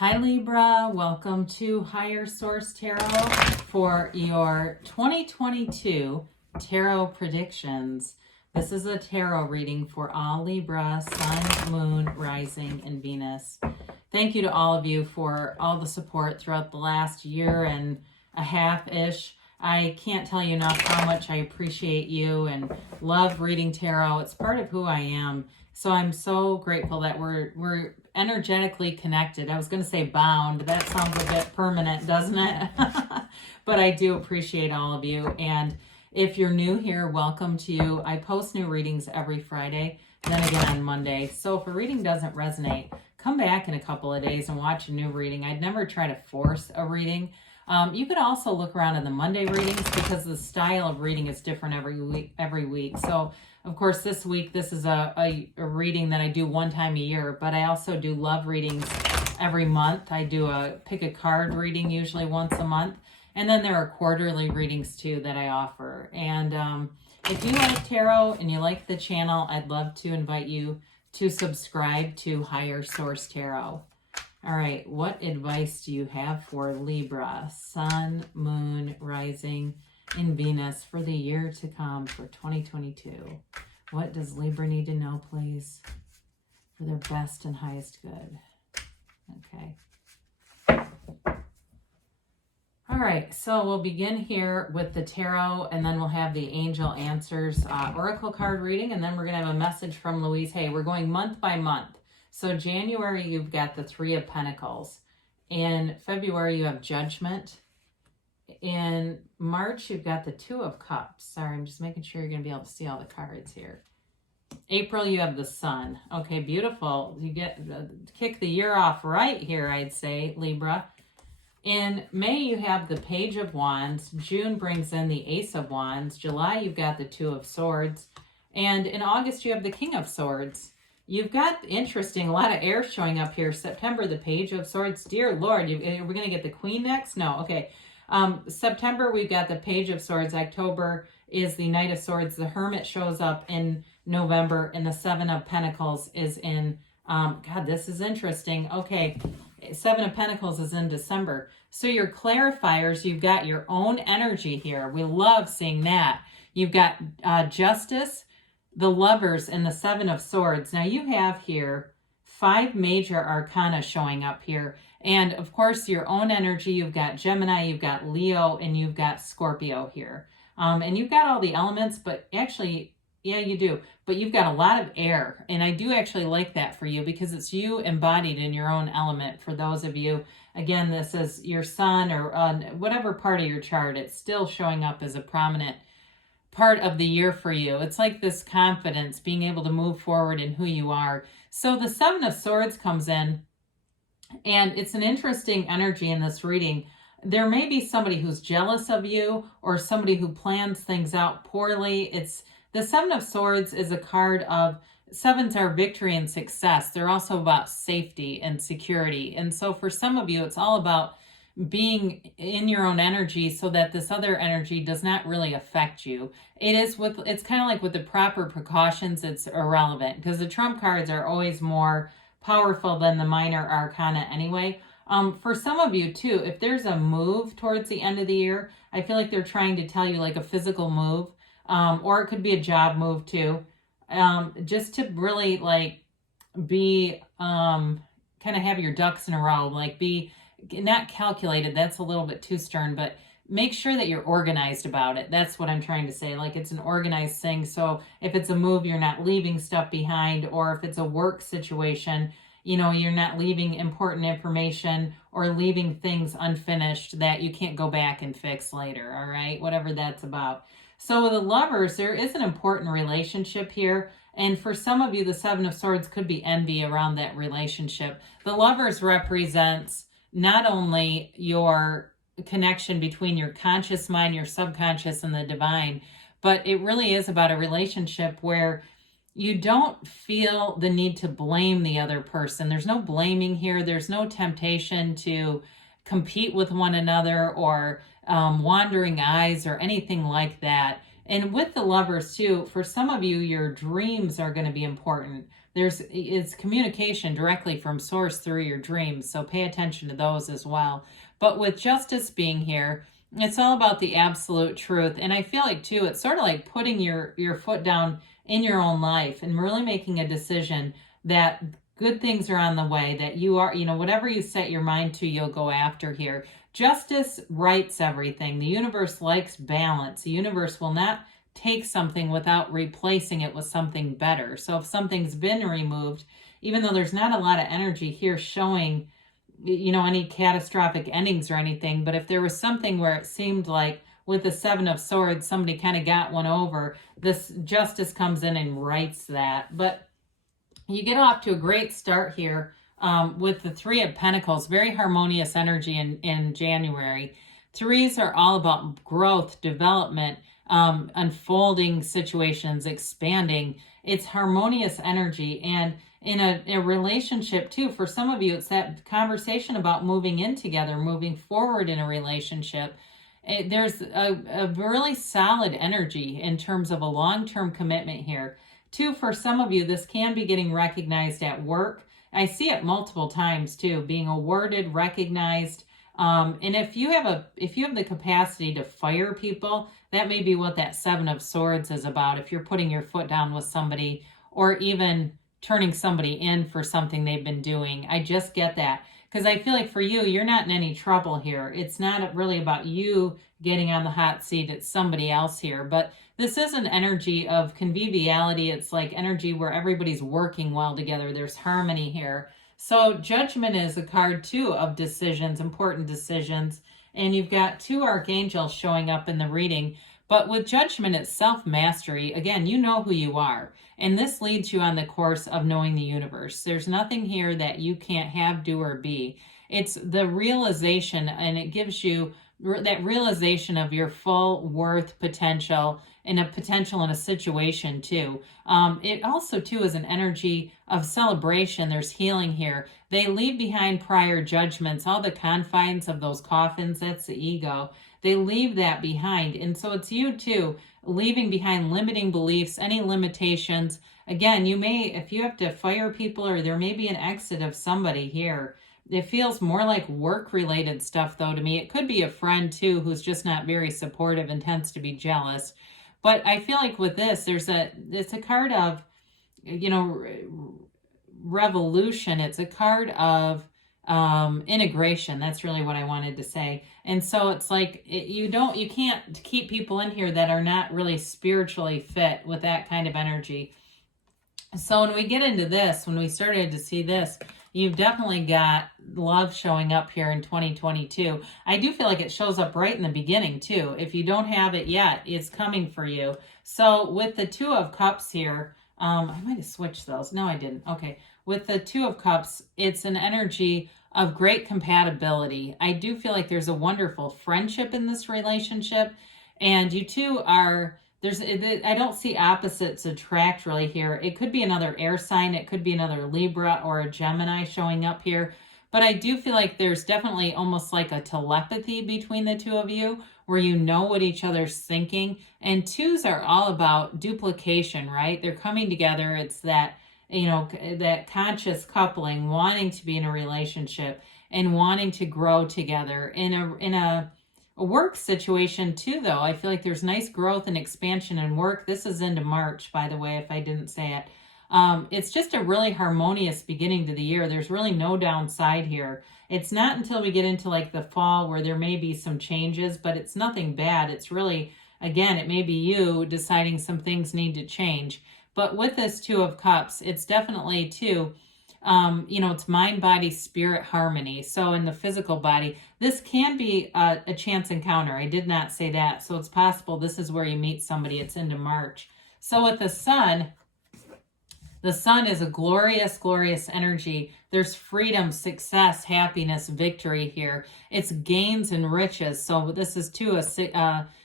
Hi Libra, welcome to Higher Source Tarot for your 2022 Tarot Predictions. This is a tarot reading for all Libra, Sun, Moon, Rising, and Venus. Thank you to all of you for all the support throughout the last year and a half-ish. I can't tell you enough how much I appreciate you and love reading tarot. It's part of who I am. So I'm so grateful that we're energetically connected. I was going to say bound. That sounds a bit permanent, doesn't it? But I do appreciate all of you. And if you're new here, welcome to you. I post new readings every Friday, and then again on Monday. So if a reading doesn't resonate, come back in a couple of days and watch a new reading. I'd never try to force a reading. You could also look around in the Monday readings because the style of reading is different every week. So, of course, this week, this is a reading that I do one time a year, but I also do love readings every month. I do pick a card reading usually once a month. And then there are quarterly readings too that I offer. And if you like tarot and you like the channel, I'd love to invite you to subscribe to Higher Source Tarot. All right, what advice do you have for Libra, Sun, Moon, Rising, and Venus for the year to come for 2022? What does Libra need to know, please, for their best and highest good? Okay. All right, so we'll begin here with the tarot, and then we'll have the Angel Answers Oracle card reading, and then we're going to have a message from Louise Hay. We're going month by month. So January, you've got the Three of Pentacles. In February, you have Judgment. In March, you've got the Two of Cups. Sorry, I'm just making sure you're going to be able to see all the cards here. April, you have the Sun. Okay, beautiful. You get kick the year off right here, I'd say, Libra. In May, you have the Page of Wands. June brings in the Ace of Wands. July, you've got the Two of Swords. And in August, you have the King of Swords. You've got, interesting, a lot of air showing up here. September, the Page of Swords. Dear Lord, we're going to get the Queen next? No, okay. September, we've got the Page of Swords. October is the Knight of Swords. The Hermit shows up in November, and the Seven of Pentacles is in, God, this is interesting. Okay, Seven of Pentacles is in December. So your clarifiers, you've got your own energy here. We love seeing that. You've got Justice, the Lovers, and the Seven of Swords. Now you have here 5 major arcana showing up here. And of course, your own energy, you've got Gemini, you've got Leo, and you've got Scorpio here. And you've got all the elements, but actually, yeah, you do. But you've got a lot of air. And I do actually like that for you because it's you embodied in your own element. For those of you, again, this is your sun or whatever part of your chart, it's still showing up as a prominent part of the year for you. It's like this confidence, being able to move forward in who you are. So the Seven of Swords comes in, and it's an interesting energy in this reading. There may be somebody who's jealous of you or somebody who plans things out poorly. It's the Seven of Swords is a card of, sevens are victory and success. They're also about safety and security. And so for some of you, it's all about being in your own energy so that this other energy does not really affect you. It's kind of like with the proper precautions, it's irrelevant because the trump cards are always more powerful than the minor arcana anyway. For some of you too, if there's a move towards the end of the year, I feel like they're trying to tell you like a physical move, or it could be a job move too, just to really like be, kind of have your ducks in a row, like be not calculated, that's a little bit too stern, but make sure that you're organized about it. That's what I'm trying to say. Like it's an organized thing. So if it's a move, you're not leaving stuff behind, or if it's a work situation, you know, you're not leaving important information or leaving things unfinished that you can't go back and fix later. All right, whatever that's about. So with the Lovers, there is an important relationship here. And for some of you, the Seven of Swords could be envy around that relationship. The Lovers represents not only your connection between your conscious mind, your subconscious, and the divine, but it really is about a relationship where you don't feel the need to blame the other person. There's no blaming here. There's no temptation to compete with one another or wandering eyes or anything like that. And with the Lovers too, for some of you, your dreams are going to be important. it's communication directly from source through your dreams. So pay attention to those as well. But with justice being here, it's all about the absolute truth. And I feel like too, it's sort of like putting your foot down in your own life and really making a decision that good things are on the way, that you are, whatever you set your mind to, you'll go after here. Justice rights everything. The universe likes balance. The universe will not take something without replacing it with something better. So if something's been removed, even though there's not a lot of energy here showing, any catastrophic endings or anything, but if there was something where it seemed like with the Seven of Swords, somebody kind of got one over, this justice comes in and rights that. But you get off to a great start here with the Three of Pentacles, very harmonious energy in January. Threes are all about growth, development, unfolding situations, expanding. It's harmonious energy. And in a relationship too, for some of you, it's that conversation about moving in together, moving forward in a relationship. There's a really solid energy in terms of a long-term commitment here. Two, for some of you, this can be getting recognized at work. I see it multiple times too, being awarded, recognized. And if you have the capacity to fire people, that may be what that Seven of Swords is about. If you're putting your foot down with somebody, or even turning somebody in for something they've been doing. I just get that. Because I feel like for you, you're not in any trouble here. It's not really about you getting on the hot seat. It's somebody else here. But this is an energy of conviviality. It's like energy where everybody's working well together. There's harmony here. So Judgment is a card too of decisions, important decisions. And you've got two archangels showing up in the reading. But with Judgment, it's self-mastery. Again, you know who you are. And this leads you on the course of knowing the universe. There's nothing here that you can't have, do, or be. It's the realization, and it gives you that realization of your full worth potential, and a potential in a situation too. It also too is an energy of celebration. There's healing here. They leave behind prior judgments, all the confines of those coffins. That's the ego. They leave that behind. And so it's you too, leaving behind limiting beliefs, any limitations. Again, you may, if you have to fire people, or there may be an exit of somebody here. It feels more like work-related stuff, though, to me. It could be a friend, too, who's just not very supportive and tends to be jealous. But I feel like with this, it's a card of, revolution. It's a card of integration. That's really what I wanted to say. And so it's like, you can't keep people in here that are not really spiritually fit with that kind of energy. So when we get into this, when we started to see this, you've definitely got love showing up here in 2022. I do feel like it shows up right in the beginning too. If you don't have it yet, it's coming for you. So with the Two of Cups here, I might have switched those. No, I didn't. Okay. With the Two of Cups, it's an energy of great compatibility. I do feel like there's a wonderful friendship in this relationship. And you two are... I don't see opposites attract really here. It could be another air sign. It could be another Libra or a Gemini showing up here. But I do feel like there's definitely almost like a telepathy between the two of you, where you know what each other's thinking. And twos are all about duplication, right? They're coming together. It's that, that conscious coupling, wanting to be in a relationship and wanting to grow together in a work situation too, though. I feel like there's nice growth and expansion in work. This is into March, by the way, if I didn't say it. It's just a really harmonious beginning to the year. There's really no downside here. It's not until we get into like the fall where there may be some changes, but it's nothing bad. It's really, again, it may be you deciding some things need to change. But with this Two of Cups, it's definitely too, it's mind, body, spirit harmony. So in the physical body, this can be a chance encounter. I did not say that. So it's possible this is where you meet somebody. It's into March. So with the sun is a glorious, glorious energy. There's freedom, success, happiness, victory here. It's gains and riches. So this is too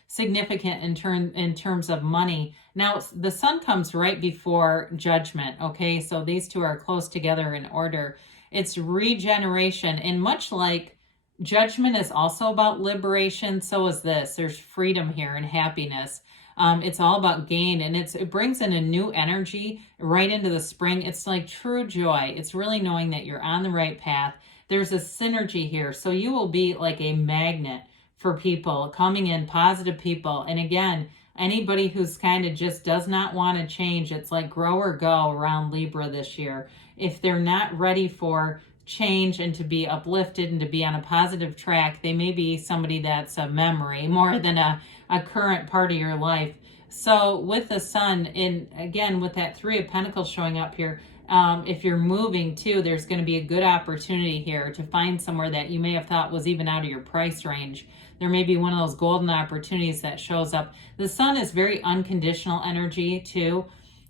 significant in terms of money. Now, the sun comes right before Judgment, okay? So these two are close together in order. It's regeneration, and much like Judgment is also about liberation, so is this. There's freedom here and happiness. It's all about gain, and it brings in a new energy right into the spring. It's like true joy. It's really knowing that you're on the right path. There's a synergy here. So you will be like a magnet for people coming in, positive people. And again, anybody who's kind of just does not want to change, it's like grow or go around Libra this year. If they're not ready for change and to be uplifted and to be on a positive track, they may be somebody that's a memory more than a current part of your life. So with the sun, in again with that Three of Pentacles showing up here, if you're moving too, there's going to be a good opportunity here to find somewhere that you may have thought was even out of your price range. There may be one of those golden opportunities that shows up. The sun is very unconditional energy too.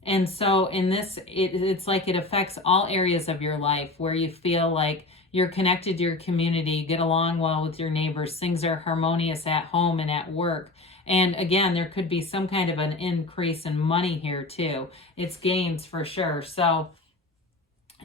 And so in this, it's like it affects all areas of your life where you feel like you're connected to your community, you get along well with your neighbors, things are harmonious at home and at work. And again, there could be some kind of an increase in money here too. It's gains for sure. So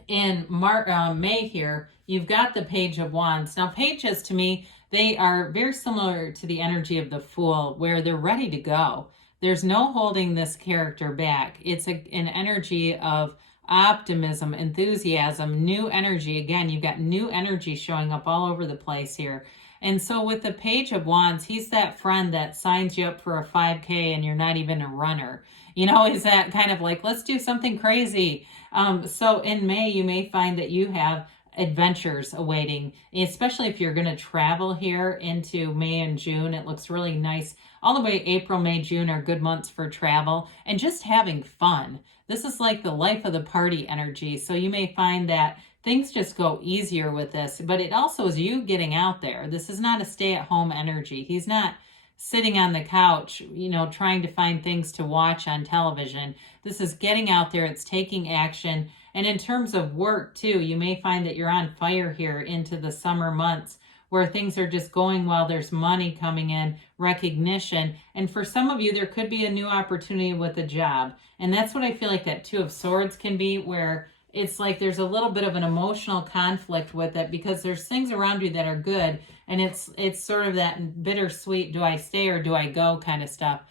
in May here, you've got the Page of Wands. Now, pages to me, they are very similar to the energy of the Fool, where they're ready to go. There's no holding this character back. It's an energy of optimism, enthusiasm, new energy. Again, you've got new energy showing up all over the place here. And so with the Page of Wands, he's that friend that signs you up for a 5K and you're not even a runner. You know, is that kind of like, let's do something crazy. So in May, you may find that you have adventures awaiting, especially if you're going to travel here into May and June. It looks really nice. All the way April, May, June are good months for travel and just having fun. This is like the life of the party energy. So you may find that things just go easier with this, but it also is you getting out there. This is not a stay-at-home energy. He's not sitting on the couch, you know, trying to find things to watch on television. This is getting out there. It's taking action. And in terms of work too, you may find that you're on fire here into the summer months where things are just going well. There's money coming in, recognition. And for some of you, there could be a new opportunity with a job. And that's what I feel like that Two of Swords can be, where it's like there's a little bit of an emotional conflict with it because there's things around you that are good. And it's sort of that bittersweet, do I stay or do I go kind of stuff.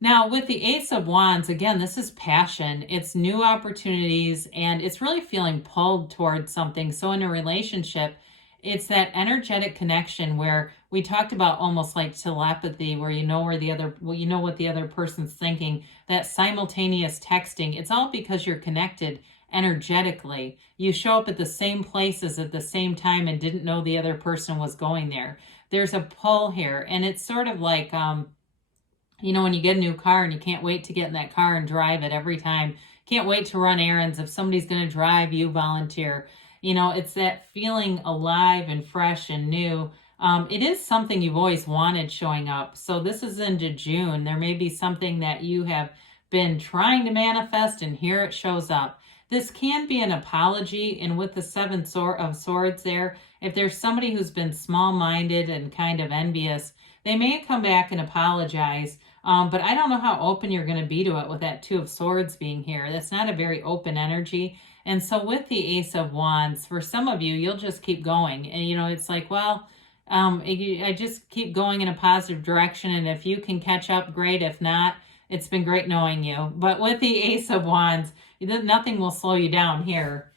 Now, with the Ace of Wands, again, this is passion. It's new opportunities, and it's really feeling pulled towards something. So in a relationship, it's that energetic connection where we talked about almost like telepathy, where you know where the other, well, you know what the other person's thinking, that simultaneous texting. It's all because you're connected energetically. You show up at the same places at the same time and didn't know the other person was going there. There's a pull here, and it's sort of like, you know, when you get a new car and you can't wait to get in that car and drive it every time. Can't wait to run errands. If somebody's going to drive, you volunteer. You know, it's that feeling alive and fresh and new. It is something you've always wanted showing up. So this is into June. There may be something that you have been trying to manifest, and here it shows up. This can be an apology, and with the Seven of Swords there, if there's somebody who's been small-minded and kind of envious, they may come back and apologize, but I don't know how open you're going to be to it with that Two of Swords being here. That's not a very open energy. And so with the Ace of Wands, for some of you, you'll just keep going. And, you know, it's like, well, I just keep going in a positive direction, and if you can catch up, great. If not, it's been great knowing you. But with the Ace of Wands, nothing will slow you down here.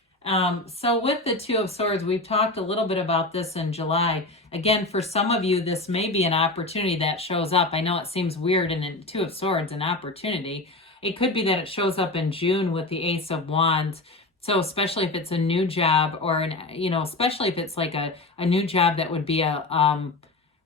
So with the Two of Swords, we've talked a little bit about this in July. Again, for some of you, this may be an opportunity that shows up. I know it seems weird in the Two of Swords, an opportunity. It could be that it shows up in June with the Ace of Wands. So especially if it's a new job, or especially if it's like a new job that would be a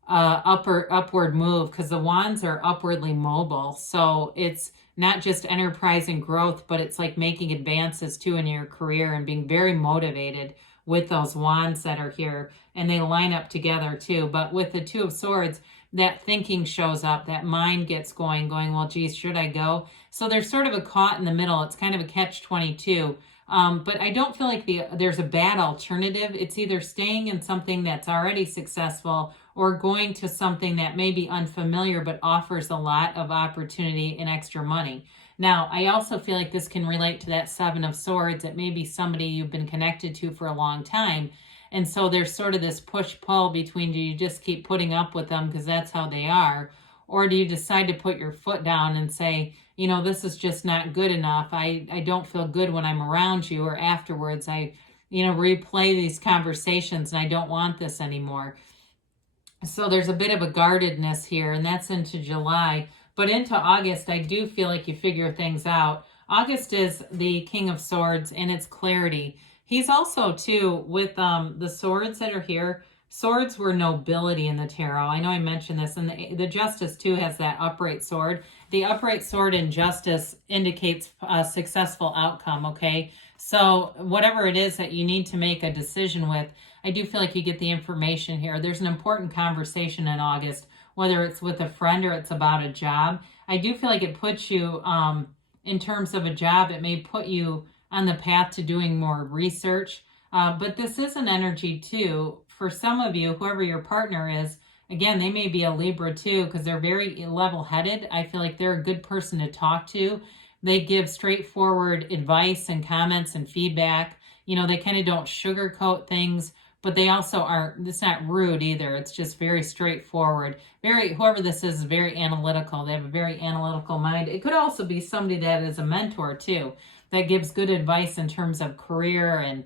upward move, because the wands are upwardly mobile. So it's not just enterprise and growth, but it's like making advances too in your career and being very motivated with those wands that are here, and they line up together too. But with the Two of Swords, that thinking shows up, that mind gets going, well, geez, should I go? So there's sort of a caught in the middle. It's kind of a catch-22. But I don't feel like there's a bad alternative. It's either staying in something that's already successful or going to something that may be unfamiliar but offers a lot of opportunity and extra money. Now, I also feel like this can relate to that Seven of Swords. It may be somebody you've been connected to for a long time. And so there's sort of this push-pull between, do you just keep putting up with them because that's how they are? Or do you decide to put your foot down and say, you know, this is just not good enough. I don't feel good when I'm around you, or afterwards I, you know, replay these conversations and I don't want this anymore. So there's a bit of a guardedness here, and that's into July. But into August, I do feel like you figure things out. August is the King of Swords, and it's clarity. He's also, too, with the swords that are here, swords were nobility in the tarot. I know I mentioned this, and the Justice, too, has that upright sword. The upright sword in Justice indicates a successful outcome, okay? So whatever it is that you need to make a decision with, I do feel like you get the information here. There's an important conversation in August, whether it's with a friend or it's about a job. I do feel like it puts you, in terms of a job, it may put you on the path to doing more research. But this is an energy too. For some of you, whoever your partner is, again, they may be a Libra too, because they're very level-headed. I feel like they're a good person to talk to. They give straightforward advice and comments and feedback. You know, they kind of don't sugarcoat things, but they also aren't, it's not rude either. It's just very straightforward. Whoever this is very analytical. They have a very analytical mind. It could also be somebody that is a mentor too, that gives good advice in terms of career and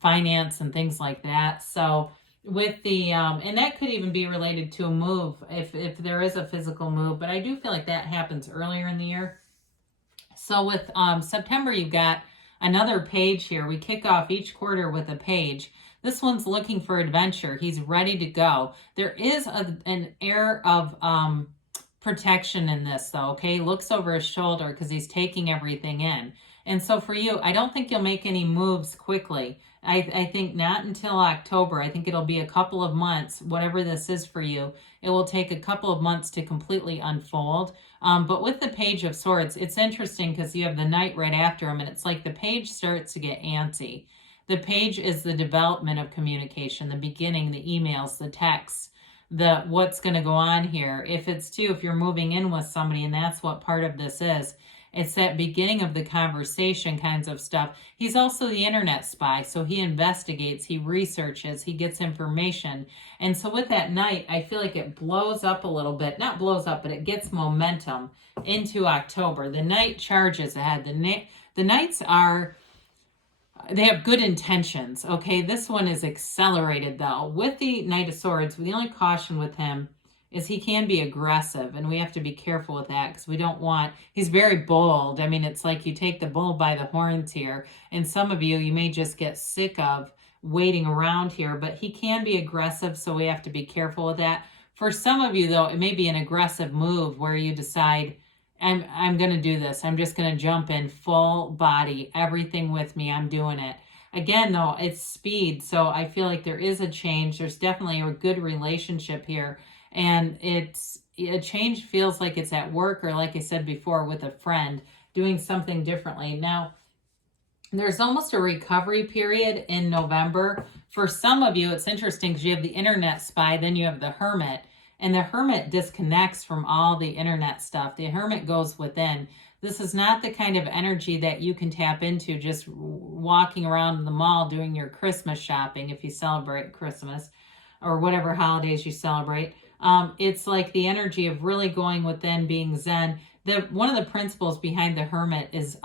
finance and things like that. So with the, and that could even be related to a move if there is a physical move, but I do feel like that happens earlier in the year. So with September, you've got another page here. We kick off each quarter with a page. This one's looking for adventure. He's ready to go. There is an air of protection in this, though, okay? Looks over his shoulder because he's taking everything in. And so for you, I don't think you'll make any moves quickly. I think not until October. I think it'll be a couple of months, whatever this is for you. It will take a couple of months to completely unfold. But with the Page of Swords, it's interesting because you have the Knight right after him, and it's like the page starts to get antsy. The page is the development of communication, the beginning, the emails, the texts, the what's going to go on here. If you're moving in with somebody, and that's what part of this is, it's that beginning of the conversation kinds of stuff. He's also the internet spy, so he investigates, he researches, he gets information. And so with that Knight, I feel like it blows up a little bit. Not blows up, but it gets momentum into October. The Knight charges ahead. The Knights they have good intentions, okay? This one is accelerated, though. With the Knight of Swords, the only caution with him is he can be aggressive, and we have to be careful with that because we don't want, he's very bold. I mean, it's like you take the bull by the horns here, and some of you may just get sick of waiting around here, but he can be aggressive, so we have to be careful with that. For some of you, though, it may be an aggressive move where you decide, I'm going to do this. I'm just going to jump in full body, everything with me. I'm doing it. Again, though, it's speed, so I feel like there is a change. There's definitely a good relationship here. And a change feels like it's at work, or like I said before, with a friend, doing something differently. Now, there's almost a recovery period in November. For some of you, it's interesting because you have the internet spy, then you have the Hermit. And the Hermit disconnects from all the internet stuff. The Hermit goes within. This is not the kind of energy that you can tap into just walking around the mall doing your Christmas shopping if you celebrate Christmas or whatever holidays you celebrate. It's like the energy of really going within, being Zen. One of the principles behind the Hermit is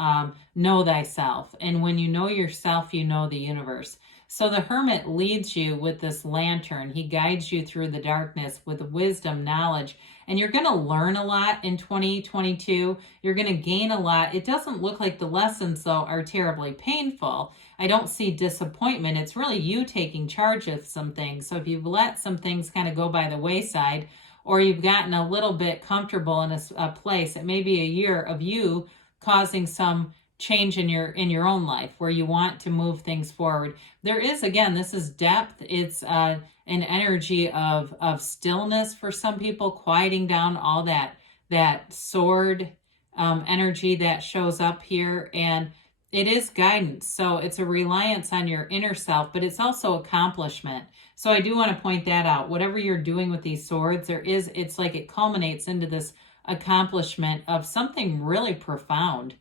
know thyself. And when you know yourself, you know the universe. So the Hermit leads you with this lantern. He guides you through the darkness with wisdom, knowledge. And you're going to learn a lot in 2022. You're going to gain a lot. It doesn't look like the lessons, though, are terribly painful. I don't see disappointment. It's really you taking charge of some things. So if you've let some things kind of go by the wayside, or you've gotten a little bit comfortable in a place, it may be a year of you causing some change in your own life where you want to move things forward. There is, again, this is depth. It's an energy of stillness for some people, quieting down all that sword energy that shows up here. And it is guidance. So it's a reliance on your inner self, but it's also accomplishment. So I do want to point that out. Whatever you're doing with these swords, it's like it culminates into this accomplishment of something really profound.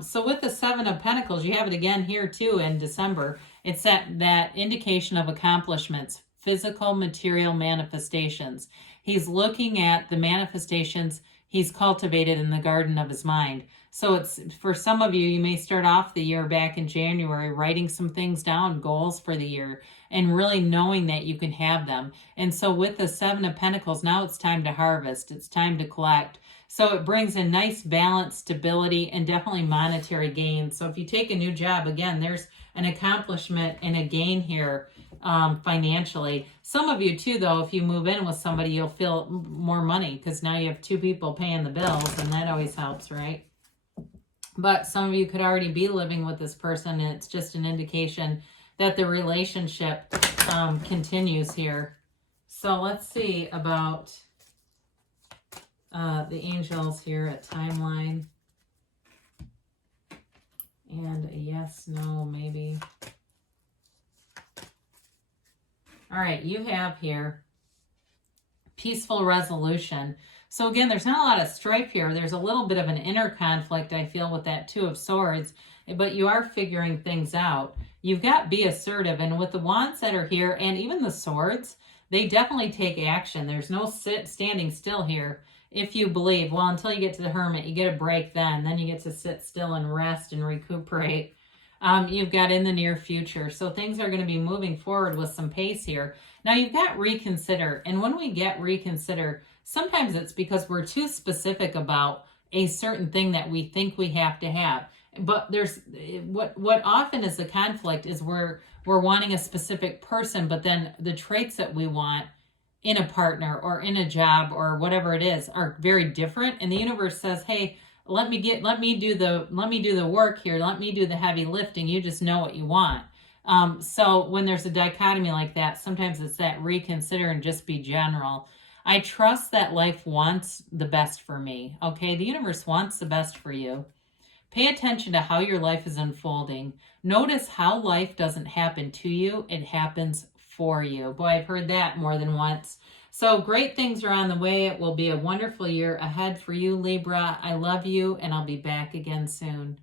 So with the Seven of Pentacles, you have it again here too in December. It's that indication of accomplishments, physical material manifestations. He's looking at the manifestations he's cultivated in the garden of his mind. So it's, for some of you, you may start off the year back in January writing some things down, goals for the year, and really knowing that you can have them. And so with the Seven of Pentacles, now it's time to harvest. It's time to collect. So it brings a nice balance, stability, and definitely monetary gain. So if you take a new job, again, there's an accomplishment and a gain here financially. Some of you too, though, if you move in with somebody, you'll feel more money because now you have two people paying the bills, and that always helps, right? But some of you could already be living with this person, and it's just an indication that the relationship continues here. So let's see about the angels here, a timeline. And a yes, no, maybe. All right, you have here peaceful resolution. So again, there's not a lot of strife here. There's a little bit of an inner conflict, I feel, with that Two of Swords, but you are figuring things out. You've got be assertive, and with the wands that are here and even the swords, they definitely take action. There's no standing still here. If you believe, well, until you get to the Hermit, you get a break then you get to sit still and rest and recuperate. You've got in the near future. So things are going to be moving forward with some pace here. Now you've got reconsider. And when we get reconsider, sometimes it's because we're too specific about a certain thing that we think we have to have. But there's what often is the conflict is we're wanting a specific person, but then the traits that we want in a partner or in a job or whatever it is are very different. And the universe says, hey, let me do the work here. Let me do the heavy lifting. You just know what you want. So when there's a dichotomy like that, sometimes it's that reconsider and just be general. I trust that life wants the best for me. Okay. The universe wants the best for you. Pay attention to how your life is unfolding. Notice how life doesn't happen to you. It happens for you. Boy, I've heard that more than once. So great things are on the way. It will be a wonderful year ahead for you, Libra. I love you, and I'll be back again soon.